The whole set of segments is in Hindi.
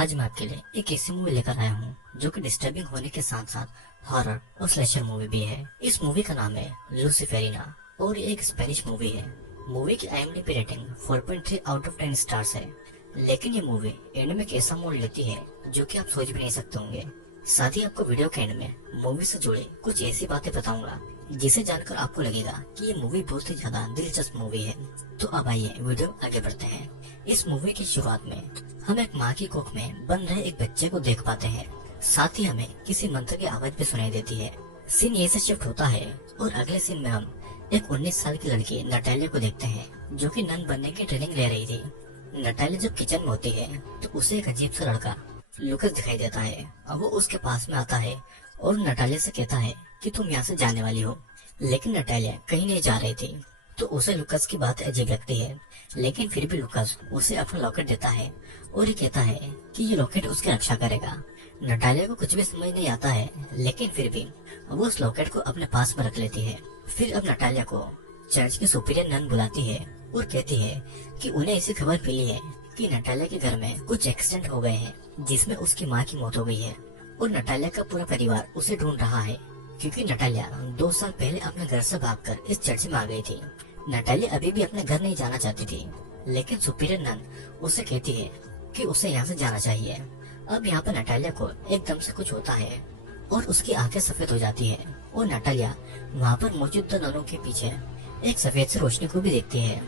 आज मैं आपके लिए एक ऐसी मूवी लेकर आया हूँ जो कि डिस्टर्बिंग होने के साथ साथ हॉरर और स्लेशर मूवी भी है। इस मूवी का नाम है लूसिफेरिना और ये एक स्पेनिश मूवी है। मूवी की IMDb rating 4.3 out of 10 stars है। लेकिन ये मूवी एंड में कैसा मोड़ लेती है जो कि आप सोच भी नहीं सकते होंगे। साथ ही आपको वीडियो के एंड में मूवी से जुड़े कुछ ऐसी बातें बताऊंगा जिसे जानकर आपको लगेगा कि ये मूवी बहुत ही ज्यादा दिलचस्प मूवी है। तो अब आइए वीडियो आगे बढ़ते हैं। इस मूवी की शुरुआत में हम एक माँ की कोख में बन रहे एक बच्चे को देख पाते हैं। साथ ही हमें किसी मंत्र की आवाज भी सुनाई देती है। सीन ये से शिफ्ट होता है और अगले सीन में हम एक 19 साल की लड़की नटालिया को देखते हैं जो कि नन बनने की ट्रेनिंग ले रही थी। नटालिया जब किचन में होती है तो उसे एक अजीब सा लड़का लुकस दिखाई देता है और वो उसके पास में आता है और नटालिया से कहता है कि तुम यहाँ से जाने वाली हो। लेकिन नटालिया कहीं नहीं जा रही थी तो उसे लुकस की बात अजीब लगती है। लेकिन फिर भी लुकस उसे अपना लॉकेट देता है और ये कहता है कि ये लॉकेट उसकी रक्षा करेगा। नटालिया को कुछ भी समझ नहीं आता है लेकिन फिर भी वो उस लॉकेट को अपने पास में रख लेती है। फिर अब नटालिया को चर्च की सुपीरियर नन बुलाती है और कहती है कि उन्हें ऐसी खबर मिली है कि नटालिया के घर में कुछ एक्सीडेंट हो गए हैं जिसमें उसकी माँ की मौत हो गई है और नटालिया का पूरा परिवार उसे ढूंढ रहा है क्योंकि नटालिया 2 साल पहले अपने घर से भागकर इस चर्च में आ गई थी। नटालिया अभी भी अपने घर नहीं जाना चाहती थी लेकिन सुपीरियर नन उसे कहती है कि उसे यहाँ से जाना चाहिए। अब यहाँ पर नटालिया को एकदम से कुछ होता है और उसकी आंखें सफेद हो जाती है और नटालिया वहाँ पर मौजूद ननों के पीछे एक सफेद सी रोशनी को भी देखती है।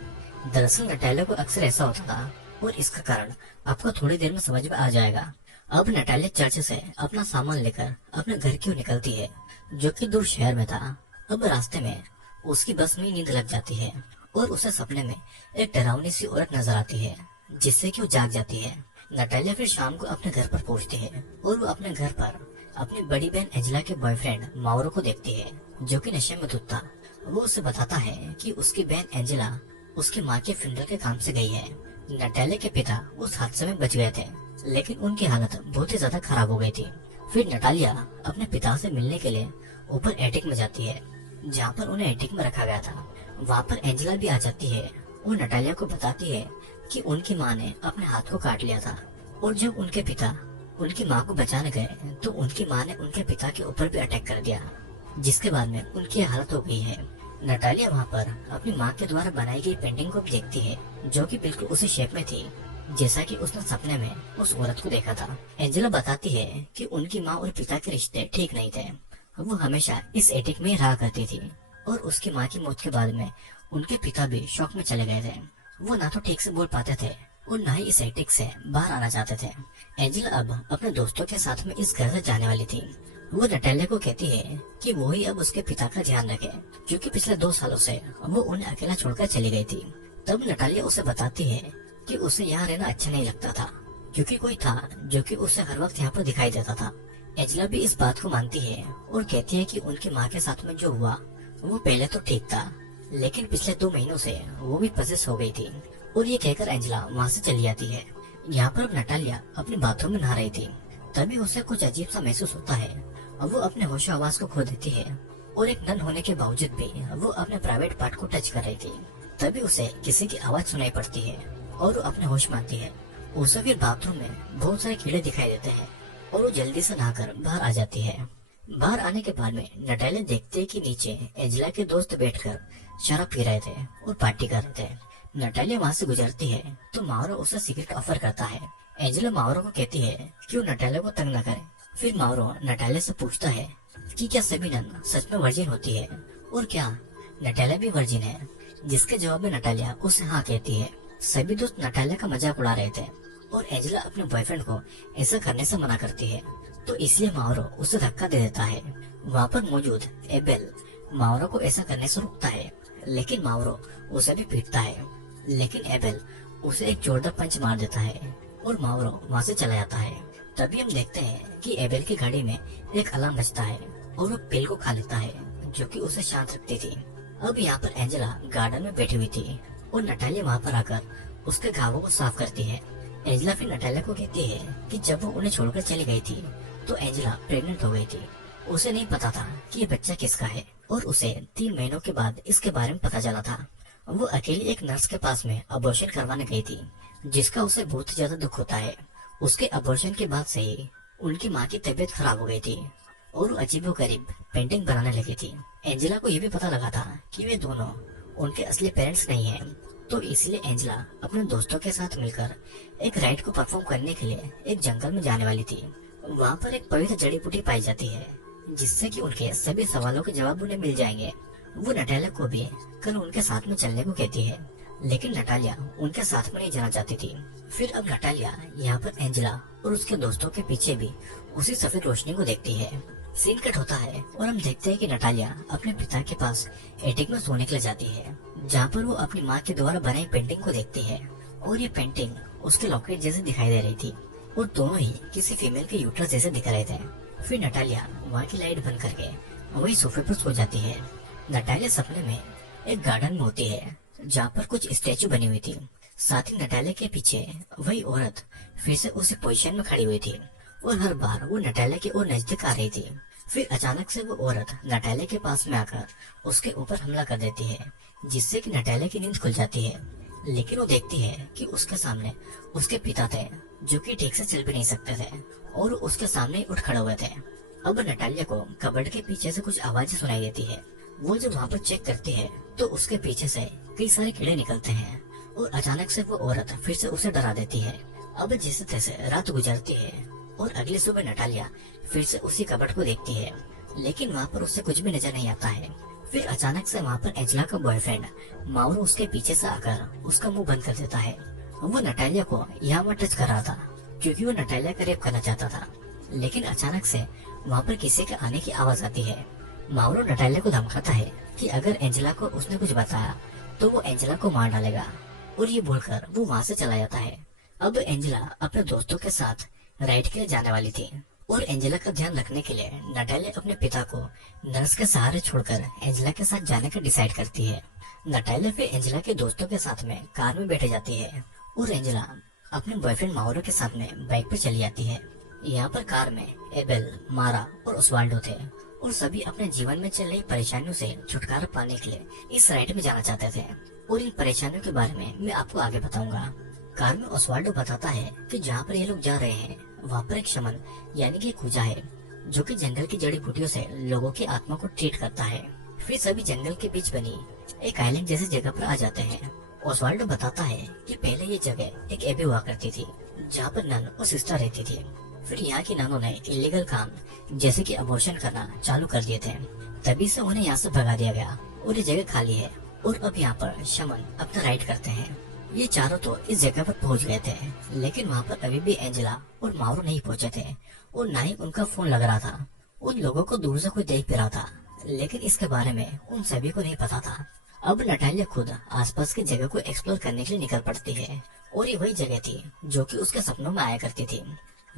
दरअसल नटालिया को अक्सर ऐसा होता था और इसका कारण आपको थोड़ी देर में समझ में आ जाएगा। अब नटालिया चर्च से अपना सामान लेकर अपने घर क्यों निकलती है जो कि दूर शहर में था। अब रास्ते में उसकी बस में नींद लग जाती है और उसे सपने में एक डरावनी सी औरत नजर आती है जिससे कि वो जाग जाती है। नटालिया फिर शाम को अपने घर पर पहुंचती है और वो अपने घर पर अपनी बड़ी बहन एंजेला के बॉयफ्रेंड माउरो को देखती है जो कि नशे में धुत था। वो उसे बताता है कि उसकी बहन एंजेला उसकी माँ के फ्यूनरल के काम से गई है। नटालिया के पिता उस हादसे में बच गए थे लेकिन उनकी हालत बहुत ही ज्यादा खराब हो गई थी। फिर नटालिया अपने पिता से मिलने के लिए ऊपर एटिक में जाती है जहाँ पर उन्हें एटिक में रखा गया था। वहाँ पर एंजेला भी आ जाती है और नटालिया को बताती है कि उनकी माँ ने अपने हाथ को काट लिया था और जब उनके पिता उनकी माँ को बचाने गए तो उनकी माँ ने उनके पिता के ऊपर भी अटैक कर दिया जिसके बाद में उनकी हालत हो गई है। नटालिया वहाँ पर अपनी माँ के द्वारा बनाई गई पेंटिंग को भी देखती है जो कि बिल्कुल उसी शेप में थी जैसा कि उसने सपने में उस औरत को देखा था। एंजेला बताती है कि उनकी माँ और पिता के रिश्ते ठीक नहीं थे। वो हमेशा इस एटिक में रहा करती थी और उसकी माँ की मौत के बाद में उनके पिता भी शौक में चले गए थे। वो ना तो ठीक से बोल पाते थे और ना ही इस एटिक से बाहर आना चाहते थे। एंजेला अब अपने दोस्तों के साथ में इस घर से जाने वाली थी। वो नटालिया को कहती है कि वो ही अब उसके पिता का ध्यान रखे क्योंकि पिछले 2 सालों से वो उन्हें अकेला छोड़कर चली गई थी। तब नटालिया उसे बताती है कि उसे यहाँ रहना अच्छा नहीं लगता था क्योंकि कोई था जो कि उसे हर वक्त यहाँ पर दिखाई देता था। एंजेला भी इस बात को मानती है और कहती है कि उनकी माँ के साथ में जो हुआ वो पहले तो ठीक था लेकिन पिछले 2 महीनों से वो भी पजेस हो गई थी। और ये कहकर एंजेला वहाँ से चली जाती है। यहाँ पर नटालिया अपने बाथरूम में नहा रही थी तभी उसे कुछ अजीब सा महसूस होता है और वो अपने होशो आवाज को खो देती है और एक नन होने के बावजूद भी वो अपने प्राइवेट पार्ट को टच कर रही थी। तभी उसे किसी की आवाज सुनाई पड़ती है और वो अपने होश में आती है। उसे फिर बाथरूम में बहुत सारे कीड़े दिखाई देते हैं और वो जल्दी से नहाकर बाहर आ जाती है। बाहर आने के बाद में नटालिया देखते है कि नीचे एंजेला के दोस्त बैठकर शराब पी रहे थे और पार्टी कर रहे थे। नटालिया वहाँ से गुजरती है तो माउरो उसे सिगरेट ऑफर करता है। एंजेला माउरो को कहती है कि वो नटालिया को तंग न करे। फिर माउरो नटालिया से पूछता है कि क्या सभी नन सच में वर्जिन होती है और क्या नटालिया भी वर्जिन है, जिसके जवाब में नटालिया उसे हाँ कहती है। सभी दोस्त नटालिया का मजाक उड़ा रहे थे और एंजेला अपने बॉयफ्रेंड को ऐसा करने से मना करती है तो इसलिए माउरो उसे धक्का दे देता है। वहाँ पर मौजूद एबेल माउरो को ऐसा करने से रोकता है लेकिन माउरो उसे भी पीटता है लेकिन एबेल उसे एक जोरदार पंच मार देता है और माउरो वहाँ से चला जाता है। तभी हम देखते हैं कि एबेल की गाड़ी में एक अलार्म बजता है और वो पिल को खा लेता है जो कि उसे शांत रखती थी। अब यहाँ पर एंजेला गार्डन में बैठी हुई थी और नटालिया वहाँ पर आकर उसके घावों को साफ करती है। एंजेला फिर नटालिया को कहती है कि जब वो उन्हें छोड़कर चली गई थी तो एंजेला प्रेग्नेंट हो गई थी। उसे नहीं पता था कि ये बच्चा किसका है और उसे 3 महीनों के बाद इसके बारे में पता चला था। वो अकेली एक नर्स के पास में अबॉर्शन करवाने गई थी जिसका उसे बहुत ज्यादा दुख होता है उसके अबॉर्शन के बाद से ही उनकी माँ की तबीयत खराब हो गई थी और वो अजीबोगरीब पेंटिंग बनाने लगी थी। एंजेला को ये भी पता लगा था कि वे दोनों उनके असली पेरेंट्स नहीं हैं, तो इसलिए एंजेला अपने दोस्तों के साथ मिलकर एक राइड को परफॉर्म करने के लिए एक जंगल में जाने वाली थी। वहाँ पर एक पवित्र जड़ी बूटी पाई जाती है जिससे कि उनके सभी सवालों के जवाब उन्हें मिल जाएंगे। वो नटालिया को भी कल उनके साथ में चलने को कहती है, लेकिन नटालिया उनके साथ में नहीं जाना चाहती थी। फिर अब नटालिया यहाँ पर एंजेला और उसके दोस्तों के पीछे भी उसी सफेद रोशनी को देखती है। सीन कट होता है और हम देखते हैं कि नटालिया अपने पिता के पास एटिक में सोने के लिए जाती है, जहाँ पर वो अपनी माँ के द्वारा बनाई पेंटिंग को देखती है और ये पेंटिंग उसके लॉकेट जैसे दिखाई दे रही थी और दोनों ही किसी फीमेल के यूट्रस जैसे दिख रहे थे। फिर नटालिया वहाँ की लाइट बंद करके वही सोफे पर सो जाती है। नटालिया सपने में एक गार्डन में होती है जहाँ पर कुछ स्टैचू बनी हुई थी। साथ ही नटालिया के पीछे वही औरत फिर से उसी पोजीशन में खड़ी हुई थी और हर बार वो नटालिया की ओर नजदीक आ रही थी। फिर अचानक से वो औरत नटालिया के पास में आकर उसके ऊपर हमला कर देती है, जिससे कि नटालिया की नींद खुल जाती है। लेकिन वो देखती है कि उसके सामने उसके पिता थे जो कि ठीक से चल भी नहीं सकते थे और उसके सामने ही उठ खड़े हुए थे। अब नटालिया को कबर्ड के पीछे से कुछ आवाजें सुनाई देती है। वो जब वहाँ पर चेक करती है तो उसके पीछे से कई सारे कीड़े निकलते हैं और अचानक से वो औरत फिर से उसे डरा देती है। अब जैसे तैसे रात गुजरती है और अगली सुबह नटालिया फिर से उसी कबर्ड को देखती है, लेकिन वहाँ पर उससे कुछ भी नजर नहीं आता है। फिर अचानक से वहाँ पर एंजेला का बॉयफ्रेंड माउरो उसके पीछे से आकर उसका मुंह बंद कर देता है। वो नटालिया को यहाँ पर टच कर रहा था क्योंकि वो नटालिया का रेप करना चाहता था, लेकिन अचानक से वहाँ पर किसी के आने की आवाज आती है। माउरो नटालिया को धमकाता है कि अगर एंजेला को उसने कुछ बताया तो वो एंजेला को मार डालेगा और ये बोलकर वो वहाँ से चला जाता है। अब एंजेला अपने दोस्तों के साथ राइड के लिए जाने वाली थी और एंजेला का ध्यान रखने के लिए नटालिया अपने पिता को नर्स के सहारे छोड़कर एंजेला के साथ जाने का डिसाइड करती है। नटालिया फिर एंजेला के दोस्तों के साथ में कार में बैठे जाती है और एंजेला अपने बॉयफ्रेंड माउरो के साथ में बाइक पर चली जाती है। यहाँ पर कार में एबेल, मारा और ओस्वाल्डो थे और सभी अपने जीवन में चल रही परेशानियों से छुटकारा पाने के लिए इस राइड में जाना चाहते थे और इन परेशानियों के बारे में मैं आपको आगे बताऊंगा। कार में ओस्वाल्डो बताता है कि जहाँ पर ये लोग जा रहे हैं वहाँ पर एक शमन यानी कि कूजा है जो कि जंगल की जड़ी बूटियों से लोगों की आत्मा को ट्रीट करता है। फिर सभी जंगल के बीच बनी एक आइलैंड जैसी जगह पर आ जाते हैं। ओस्वाल्डो बताता है कि पहले ये जगह एक एबी हुआ करती थी जहाँ पर नन और सिस्टर रहती थी। फिर यहाँ की ननों ने इलीगल काम जैसे कि अबॉर्शन करना चालू कर दिए थे, तभी से उन्हें यहाँ से भगा दिया गया और ये जगह खाली है और अब यहाँ पर शमन अपना राइड करते हैं। ये चारों तो इस जगह पर पहुंच गए थे, लेकिन वहाँ पर अभी भी एंजेला और माउरो नहीं पहुंचे थे और ना ही उनका फोन लग रहा था। उन लोगों को दूर से कोई देख भी रहा था, लेकिन इसके बारे में उन सभी को नहीं पता था। अब नटालिया खुद आसपास की जगह को एक्सप्लोर करने के लिए निकल पड़ती है और ये वही जगह थी जो कि उसके सपनों में आया करती थी।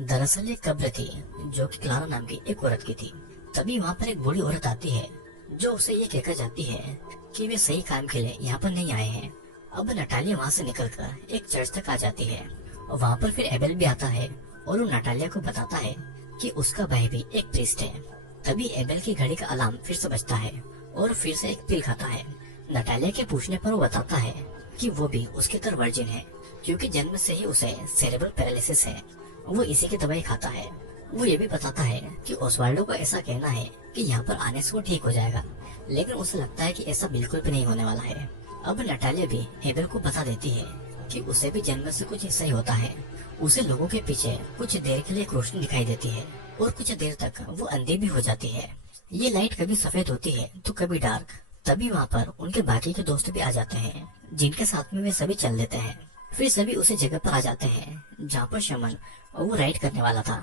दरअसल एक कब्र थी जो कि क्लारा नाम की एक औरत की थी। तभी वहाँ पर एक बूढ़ी औरत आती है जो उसे ये कहकर जाती है कि वे सही काम के लिए यहाँ पर नहीं आए हैं। अब नटालिया वहाँ से निकलकर एक चर्च तक आ जाती है और वहाँ पर फिर एबेल भी आता है और वो नटालिया को बताता है कि उसका भाई भी एक प्रीस्ट है। तभी एबेल की घड़ी का अलार्म फिर से बजता है और फिर से एक पिल खाता है। नटालिया के पूछने पर वो बताता है कि वो भी उसकी तरह वर्जिन है क्योंकि जन्म से ही उसे सेरेब्रल पैरालिसिस है। वो इसी की दवाई खाता है। वो ये भी बताता है कि ओस्वाल्डो का ऐसा कहना है कि यहाँ पर आने से वो ठीक हो जाएगा, लेकिन उसे लगता है कि ऐसा बिल्कुल भी नहीं होने वाला है। अब नटालिया भी एबेल को बता देती है कि उसे भी जन्म से कुछ ऐसा ही होता है। उसे लोगों के पीछे कुछ देर के लिए एक रोशनी दिखाई देती है और कुछ देर तक वो अंधी भी हो जाती है। ये लाइट कभी सफेद होती है तो कभी डार्क। तभी वहाँ पर उनके बाकी के दोस्त भी आ जाते हैं जिनके साथ में वे सभी चल देते हैं। फिर सभी उसी जगह पर आ जाते हैं जहाँ पर शमन वो राइड करने वाला था।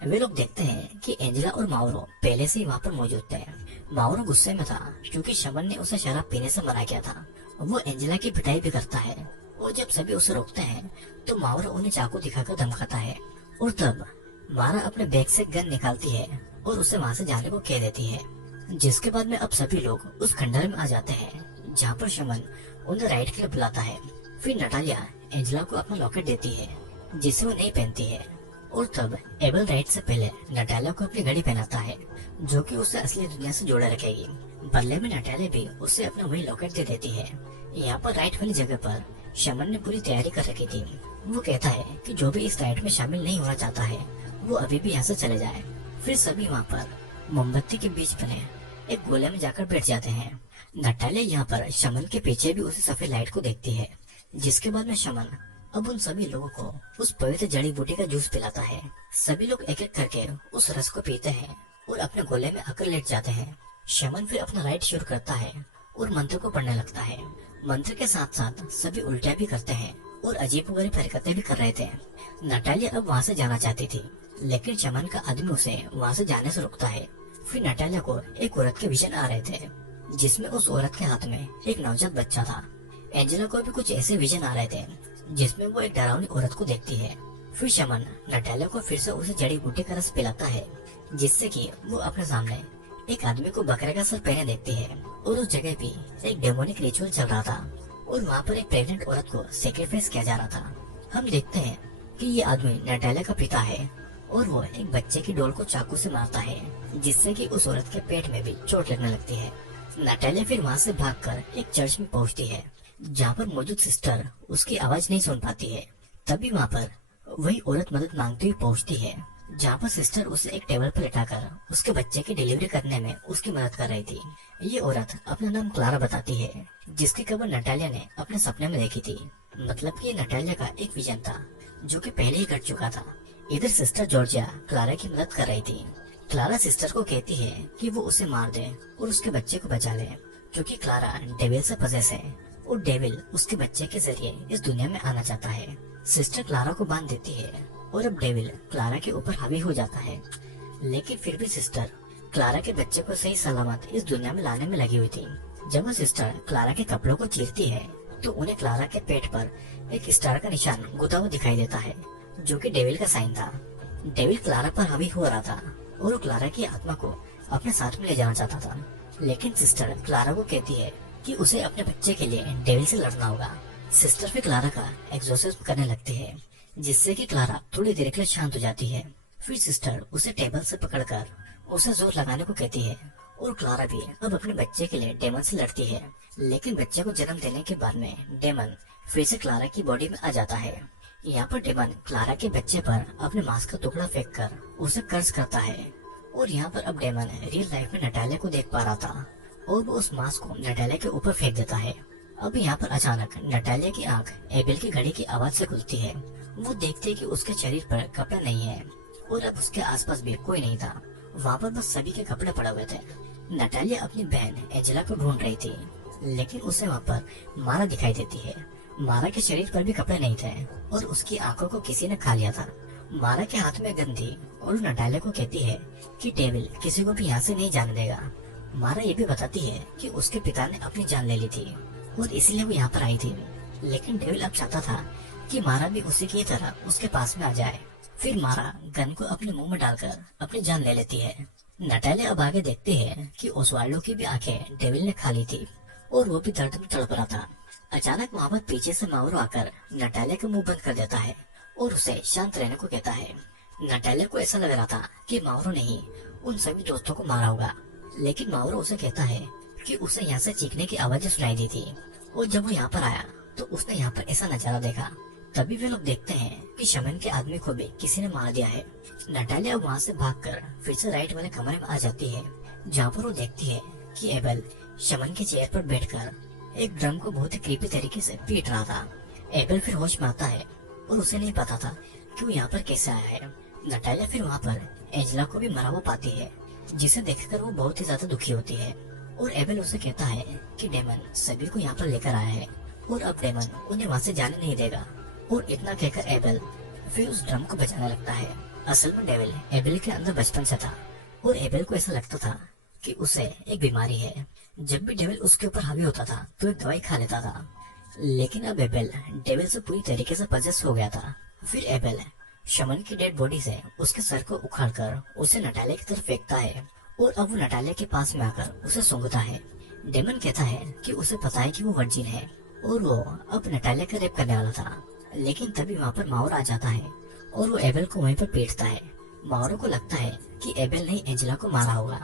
वे लोग देखते हैं कि एंजेला और माउरो पहले से ही वहाँ पर मौजूद थे। माउरो गुस्से में था क्योंकि शमन ने उसे शराब पीने से मना किया था। वो एंजेला की पिटाई भी करता है और जब सभी उसे रोकते हैं तो माउरो उन्हें चाकू दिखाकर धमकाता है और तब मारा अपने बैग से गन निकालती है और उसे वहाँ से जाने को कह देती है। जिसके बाद में अब सभी लोग उस खंडहर में आ जाते हैं जहाँ पर शमन उन्हें राइड के लिए बुलाता है। फिर नटालिया एंजेला को अपना लॉकेट देती है जिसे वो नहीं पहनती है और तब एबेल राइड से पहले नटालिया को अपनी घड़ी पहनाता है जो कि उसे असली दुनिया से जोड़े रखेगी। बदले में नटालिया भी उसे अपना वही लॉकेट दे देती है। यहाँ पर राइट वाली जगह पर शमन ने पूरी तैयारी कर रखी थी। वो कहता है कि जो भी इस राइड में शामिल नहीं होना चाहता है वो अभी भी यहाँ से चले जाए। फिर सभी वहाँ पर मोमबत्ती के बीच बने एक गोले में जाकर बैठ जाते हैं। नटालिया यहाँ पर शमन के पीछे भी उसी सफेद लाइट को देखती है, जिसके बाद में शमन अब उन सभी लोगों को उस पवित्र जड़ी बूटी का जूस पिलाता है। सभी लोग एक एक करके उस रस को पीते हैं और अपने गोले में आकर लेट जाते हैं। शमन फिर अपना राइड शुरू करता है और मंत्र को पढ़ने लगता है। मंत्र के साथ साथ सभी उल्टियाँ भी करते हैं और अजीबोगरीब हरकतें भी कर रहे थे। नटालिया अब वहाँ से जाना चाहती थी, लेकिन शमन का आदमी उसे वहाँ से जाने से रोकता है। फिर नटालिया को एक औरत के विजन आ रहे थे, जिसमें उस औरत के हाथ में एक नवजात बच्चा था। एंजेला को भी कुछ ऐसे विजन आ रहे थे, जिसमें वो एक डरावनी औरत को देखती है। फिर शमन नटालिया को फिर से उसे जड़ी बूटी का रस पिलाता है, जिससे कि वो अपने सामने एक आदमी को बकरे का सर पहने देखती है। और उस जगह भी एक डेमोनिक रिचुअल चल रहा था और वहाँ पर एक प्रेग्नेंट औरत को सेक्रीफाइस किया जा रहा था। हम देखते हैं कि ये आदमी नटालिया का पिता है और वो एक बच्चे की डोल को चाकू से मारता है, जिससे कि उस औरत के पेट में भी चोट लगने लगती है। नटालिया फिर वहाँ से भागकर एक चर्च में पहुँचती है, जहाँ पर मौजूद सिस्टर उसकी आवाज नहीं सुन पाती है। तभी वहाँ पर वही औरत मदद मांगती हुई पहुँचती है, जहाँ पर सिस्टर उसे एक टेबल पर लेटाकर उसके बच्चे की डिलीवरी करने में उसकी मदद कर रही थी। ये औरत अपना नाम क्लारा बताती है, जिसकी खबर नटालिया ने अपने सपने में देखी थी। मतलब कि नटालिया का एक विजन था जो कि पहले ही घट चुका था। इधर सिस्टर जॉर्जिया क्लारा की मदद कर रही थी। क्लारा सिस्टर को कहती है कि वो उसे मार दे और उसके बच्चे को बचा ले, क्योंकि क्लारा डेविल से पजेस है और डेविल उसके बच्चे के जरिए इस दुनिया में आना चाहता है। सिस्टर क्लारा को बांध देती है और अब डेविल क्लारा के ऊपर हावी हो जाता है। लेकिन फिर भी सिस्टर क्लारा के बच्चे को सही सलामत इस दुनिया में लाने में लगी हुई थी। जब वो सिस्टर क्लारा के कपड़ों को चीरती है तो उन्हें क्लारा के पेट पर एक स्टार का निशान गुथा हुआ दिखाई देता है, जो कि डेविल का साइन था। डेविल क्लारा पर हावी हो रहा था और वो क्लारा की आत्मा को अपने साथ में ले जाना चाहता था। लेकिन सिस्टर क्लारा को कहती है कि उसे अपने बच्चे के लिए डेविल से लड़ना होगा। सिस्टर फिर क्लारा का एक्सोर्सिज्म करने लगती है, जिससे कि क्लारा थोड़ी देर के लिए शांत हो जाती है। फिर सिस्टर उसे टेबल से पकड़कर उसे जोर लगाने को कहती है और क्लारा भी अब अपने बच्चे के लिए डेमन से लड़ती है। लेकिन बच्चे को जन्म देने के बाद में डेमन फिर से क्लारा की बॉडी में आ जाता है। यहाँ पर डेमन क्लारा के बच्चे पर अपने मांस का टुकड़ा फेंक कर उसे कर्ज करता है और यहाँ पर अब डेमन रियल लाइफ में नटालिया को देख पा रहा था और वो उस मांस को नटालिया के ऊपर फेंक देता है। अब यहाँ पर अचानक नटालिया की आंख एबेल की घड़ी की आवाज से खुलती है। वो देखती है कि उसके शरीर पर कपड़ा नहीं है और अब उसके आसपास भी कोई नहीं था। वहाँ पर बस सभी के कपड़े पड़े हुए थे। नटालिया अपनी बहन एंजेला को ढूंढ रही थी, लेकिन उसे वहाँ पर मारा दिखाई देती है। मारा के शरीर पर भी कपड़े नहीं थे और उसकी आंखों को किसी ने खा लिया था। मारा के हाथ में गन थी और नटालिया को कहती है कि डेविल किसी को भी यहाँ से नहीं जाने देगा। मारा ये भी बताती है कि उसके पिता ने अपनी जान ले ली थी और इसलिए वो यहाँ पर आई थी। लेकिन डेविल अब चाहता था कि मारा भी उसी की तरह उसके पास में आ जाए। फिर मारा गन को अपने मुंह में डालकर अपनी जान ले लेती है। नटालिया अब आगे देखती है कि ओसवाल्डो की भी आंखें डेविल ने खा ली थी और वो भी दर्द में तड़प रहा था। अचानक वहाँ पर पीछे से मावरो आकर नटालिया का मुंह बंद कर देता है और उसे शांत रहने को कहता है। नटालिया को ऐसा लग रहा था कि मावरो ने ही उन सभी दोस्तों को मारा होगा, लेकिन मावरो उसे कहता है कि उसे यहाँ से चीखने की आवाजें सुनाई दी थी और जब वो यहाँ पर आया तो उसने यहाँ पर ऐसा नजारा देखा। तभी वे लोग देखते हैं कि शमन के आदमी को भी किसी ने मार दिया है। नटालिया वहाँ से भागकर फिर से राइट वाले कमरे में आ जाती है, जहाँ पर वो देखती है कि एबेल शमन के चेयर पर बैठकर एक ड्रम को बहुत ही क्रीपी तरीके से पीट रहा था। एबेल फिर होश में आता है और उसे नहीं पता था कि वो यहाँ पर कैसे आया है। नटालिया फिर वहाँ पर एंजेला को भी मरा हुआ पाती है, जिसे देखकर वो बहुत ही ज्यादा दुखी होती है और एबेल उसे कहता है कि डेमन सभी को यहाँ पर लेकर आया है और अब डेमन उन्हें वहाँ से जाने नहीं देगा। और इतना कहकर एबेल फिर उस ड्रम को बजाने लगता है। असल में डेविल एबेल के अंदर बचपन से था और एबेल को ऐसा लगता था कि उसे एक बीमारी है। जब भी डेविल उसके ऊपर हावी होता था तो एक दवाई खा लेता था, लेकिन अब एबेल डेविल से पूरी तरीके से पजेस हो गया था। फिर एबेल शमन की डेड बॉडी से उसके सर को उखाड़कर उसे नटालिया की तरफ फेंकता है और अब वो नटालिया के पास में आकर उसे सूंघता है। डेमन कहता है कि उसे पता है कि वो वर्जिन है और वो अब नटालिया का रेप करने वाला था। लेकिन तभी वहाँ पर मावर आ जाता है और वो एबेल को वहीं पर पीटता है। मावरो को लगता है कि एबेल ने एंजेला को मारा होगा,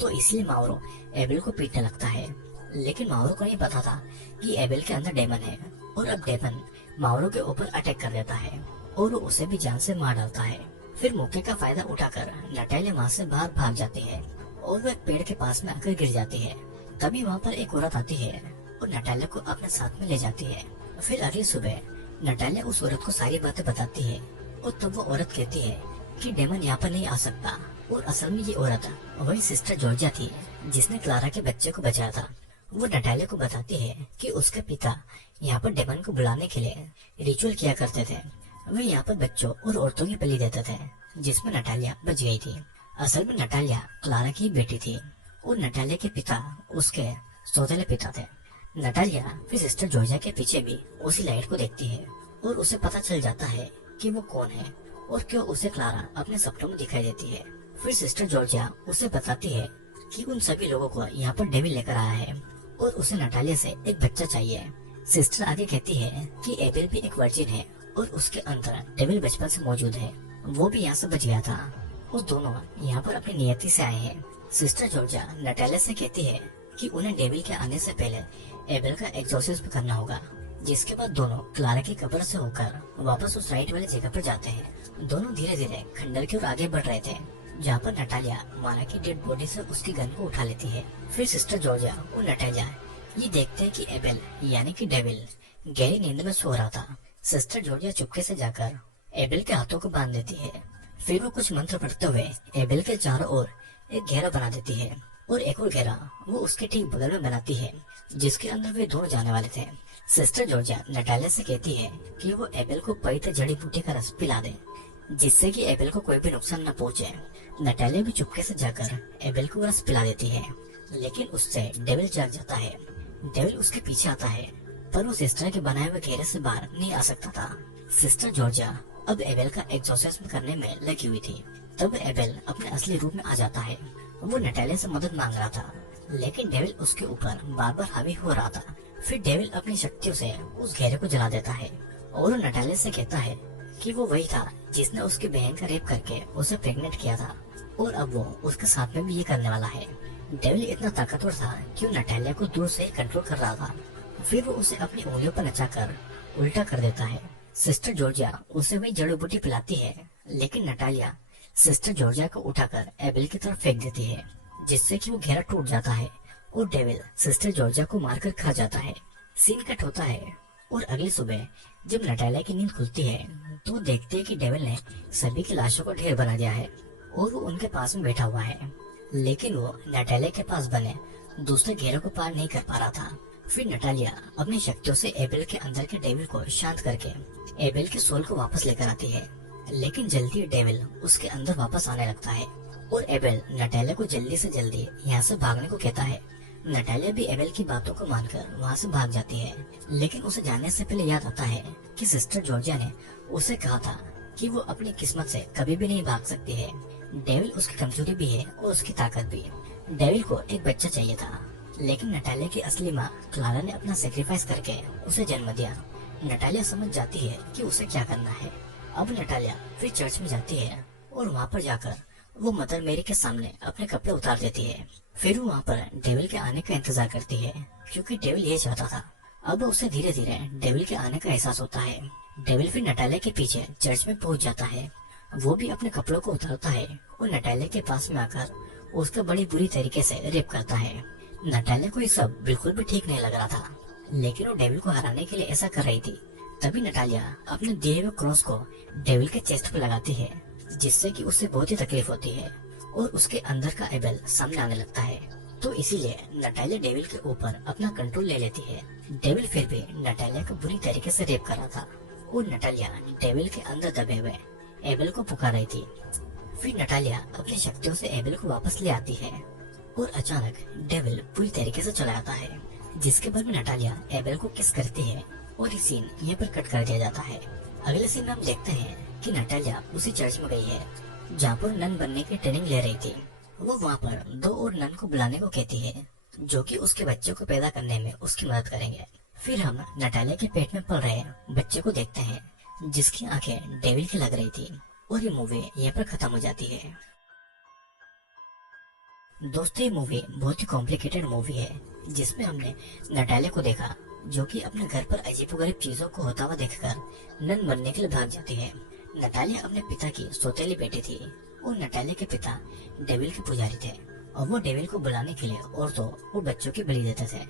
तो इसलिए मावरो एबेल को पीटने लगता है। लेकिन मावरो को नहीं पता था कि एबेल के अंदर डेमन है और अब डेमन माउरो के ऊपर अटैक कर देता है और वो उसे भी जान से मार डालता है। फिर मौके का फायदा उठाकर नटालिया वहाँ से बाहर भाग जाती है और वो एक पेड़ के पास में आकर गिर जाती है। तभी वहाँ पर एक औरत आती है और नटालिया को अपने साथ में ले जाती है। फिर अगली सुबह नटालिया उस औरत को सारी बातें बताती है और तब वो औरत कहती है कि डेमन यहाँ पर नहीं आ सकता। और असल में ये औरत वही सिस्टर जॉर्जिया थी जिसने क्लारा के बच्चे को बचाया था। वो नटालिया को बताती है कि उसके पिता यहाँ पर डेमन को बुलाने के लिए रिचुअल किया करते थे। वे यहाँ पर बच्चों और औरतों की बलि देते थे, जिसमें नटालिया बच गई थी। असल में नटालिया क्लारा की बेटी थी और नटालिया के पिता उसके सौतेले पिता थे। नटालिया फिर सिस्टर जॉर्जिया के पीछे भी उसी लाइट को देखती है और उसे पता चल जाता है कि वो कौन है और क्यों उसे क्लारा अपने सपनों में दिखाई देती है। फिर सिस्टर जॉर्जिया उसे बताती है कि उन सभी लोगों को यहाँ पर डेविल लेकर आया है और उसे नटालिया से एक बच्चा चाहिए। सिस्टर आगे कहती है कि एबेल भी एक वर्जिन है और उसके अंदर डेविल बचपन से मौजूद है, वो भी यहाँ से बच गया था। वो दोनों यहाँ पर अपनी नियति से आए हैं। सिस्टर जॉर्जिया नटालिया से कहती है कि उन्हें डेविल के आने से पहले एबेल का एक्सोर्सिज्म करना होगा, जिसके बाद दोनों क्लारा की कब्र से होकर वापस उस राइट वाली जगह पर जाते हैं। दोनों धीरे धीरे खंडर की ओर आगे बढ़ रहे थे, जहाँ पर नटालिया माला की डेड बॉडी से उसकी गन को उठा लेती है। फिर सिस्टर जॉर्जिया और नटालिया ये देखते हैं कि एबेल यानी कि डेविल गहरी नींद में सो रहा था। सिस्टर जॉर्जिया चुपके से जाकर एबेल के हाथों को बांध देती है। फिर वो कुछ मंत्र पढ़ते हुए एबेल के चारों ओर एक घेरा बना देती है और एक और घेरा वो उसके ठीक बगल में बनाती है, जिसके अंदर वे दोनों जाने वाले थे। सिस्टर जॉर्जिया नटालिया से कहती है कि वो एबेल को पवित्र जड़ी बूटी का रस पिला दे, जिससे कि एबेल को कोई भी नुकसान न पहुंचे। नटालिया भी चुपके से जाकर एबेल को रस पिला देती है, लेकिन उससे डेविल जाग जाता है। डेविल उसके पीछे आता है, पर वो सिस्टर के बनाए हुए घेरे से बाहर नहीं आ सकता था। सिस्टर जॉर्जिया अब एबेल का एक्सोर्सिज्म करने में लगी हुई थी। तब एबेल अपने असली रूप में आ जाता है। वो नटालिया से मदद मांग रहा था, लेकिन डेविल उसके ऊपर बार बार हावी हो रहा था। फिर डेविल अपनी शक्तियों से उस घेरे को जला देता है और नटालिया से कहता है कि वो वही था जिसने उसकी बहन का रेप करके उसे प्रेग्नेंट किया था और अब वो उसके साथ में भी ये करने वाला है। डेविल इतना ताकतवर था कि वो नटालिया को दूर से कंट्रोल कर रहा था। फिर वो उसे अपनी उंगलियों पर नचाकर उल्टा कर देता है। सिस्टर जॉर्जिया उसे वही जड़ी बूटी पिलाती है, लेकिन नटालिया सिस्टर जॉर्जिया को उठाकर एबेल की तरफ फेंक देती है, जिससे कि वो घेरा टूट जाता है और डेविल सिस्टर जॉर्जिया को मारकर खा जाता है। सीन कट होता है और अगली सुबह जब नटालिया की नींद खुलती है तो देखते हैं कि डेविल ने सभी की लाशों को ढेर बना दिया है और वो उनके पास में बैठा हुआ है, लेकिन वो नटालिया के पास बने दूसरे घेरे को पार नहीं कर पा रहा था। फिर नटालिया अपनी शक्तियों से एबेल के अंदर के डेविल को शांत करके एबेल के सोल को वापस लेकर आती है, लेकिन जल्दी डेविल उसके अंदर वापस आने लगता है और एबेल नटालिया को जल्दी से जल्दी यहाँ से भागने को कहता है। नटालिया भी एबेल की बातों को मानकर वहाँ से भाग जाती है, लेकिन उसे जाने से पहले याद आता है कि सिस्टर जॉर्जिया ने उसे कहा था कि वो अपनी किस्मत से कभी भी नहीं भाग सकती है। डेविल उसकी कमजोरी भी है और उसकी ताकत भी। डेविल को एक बच्चा चाहिए था, लेकिन नटालिया की असली माँ क्लारा ने अपना सेक्रीफाइस करके उसे जन्म दिया। नटालिया समझ जाती है कि उसे क्या करना है। अब नटालिया फिर चर्च में जाती है और वहाँ पर जाकर वो मदर मेरी के सामने अपने कपड़े उतार देती है। फिर वो वहाँ पर डेविल के आने का इंतजार करती है, क्योंकि डेविल ये चाहता था। अब उसे धीरे धीरे डेविल के आने का एहसास होता है। डेविल फिर नटालिया के पीछे चर्च में पहुंच जाता है। वो भी अपने कपड़ों को उतारता है और नटालिया के पास में आकर उसका बड़ी बुरी तरीके से रेप करता है। नटालिया को ये सब बिल्कुल भी ठीक नहीं लग रहा था, लेकिन वो डेविल को हराने के लिए ऐसा कर रही थी। तभी नटालिया अपने दिए हुए क्रॉस को डेविल के चेस्ट पर लगाती है, जिससे कि उसे बहुत ही तकलीफ होती है और उसके अंदर का एबेल सामने आने लगता है। तो इसीलिए नटालिया डेविल के ऊपर अपना कंट्रोल ले लेती है। डेविल फिर भी नटालिया को बुरी तरीके से रेप कर रहा था और नटालिया डेविल के अंदर दबे हुए एबेल को पुकार रही थी। फिर नटालिया अपनी शक्तियों से एबेल को वापस ले आती है और अचानक डेविल पूरी तरीके से चला जाता है, जिसके बाद में नटालिया एबेल को किस करती है और ये सीन यहाँ पर कट कर दिया जाता है। अगले सीन में हम देखते हैं कि नटालिया उसी चर्च में गई है जहाँ पर नन बनने की ट्रेनिंग ले रही थी। वो वहाँ पर 2 और नन को बुलाने को कहती है, जो कि उसके बच्चे को पैदा करने में उसकी मदद करेंगे। फिर हम नटालिया के पेट में पल रहे बच्चे को देखते हैं, जिसकी आंखें डेविल की लग रही थी और ये मूवी यहाँ पर खत्म हो जाती है। दोस्तों, ये मूवी बहुत ही कॉम्प्लिकेटेड मूवी है, जिसमें हमने नटालिया को देखा जो कि अपने घर पर अजीबोगरीब चीजों को होता हुआ देखकर नन बनने के लिए भाग जाती है। नटालिया अपने पिता की सौतेली बेटी थी और नटालिया के पिता डेविल के पुजारी थे और वो डेविल को बुलाने के लिए औरतों और बच्चों की बलि देते थे।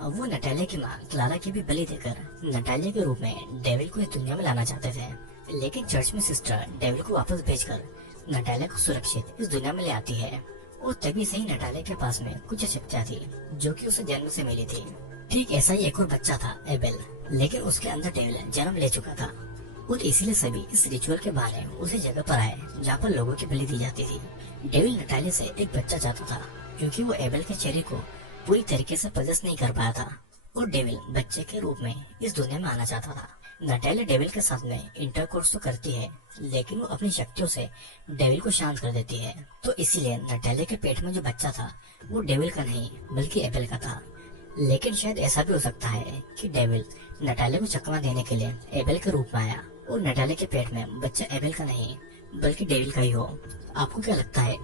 अब वो नटालिया की माँ क्लारा की भी बलि देकर नटालिया के रूप में डेविल को इस दुनिया में लाना चाहते थे। लेकिन चर्च में सिस्टर डेविल को वापस भेजकर नटालिया को सुरक्षित इस दुनिया में ले आती है और तभी से ही नटालिया के पास में कुछ शक्तियाँ थी जो कि उसे जन्म से मिली थी। ठीक ऐसा ही एक और बच्चा था एबेल, लेकिन उसके अंदर डेविल जन्म ले चुका था और इसीलिए सभी इस रिचुअल के बहाने उसी जगह पर आए जहाँ पर लोगों की बलि दी जाती थी। डेविल नटालिया से एक बच्चा चाहता था क्योंकि वो एबेल के चेहरे को पूरी तरीके से पजेस नहीं कर पाया था और डेविल बच्चे के रूप में इस दुनिया में आना चाहता था। नटालिया डेविल के साथ में इंटरकोर्स तो करती है लेकिन वो अपनी शक्तियों से डेविल को शांत कर देती है। तो इसीलिए नटालिया के पेट में जो बच्चा था वो डेविल का नहीं बल्कि एबेल का था। लेकिन शायद ऐसा भी हो सकता है कि डेविल नटालिया को चकमा देने के लिए एबेल के रूप में आया और नटालिया के पेट में बच्चा एबेल का नहीं बल्कि डेविल का ही हो। आपको क्या लगता है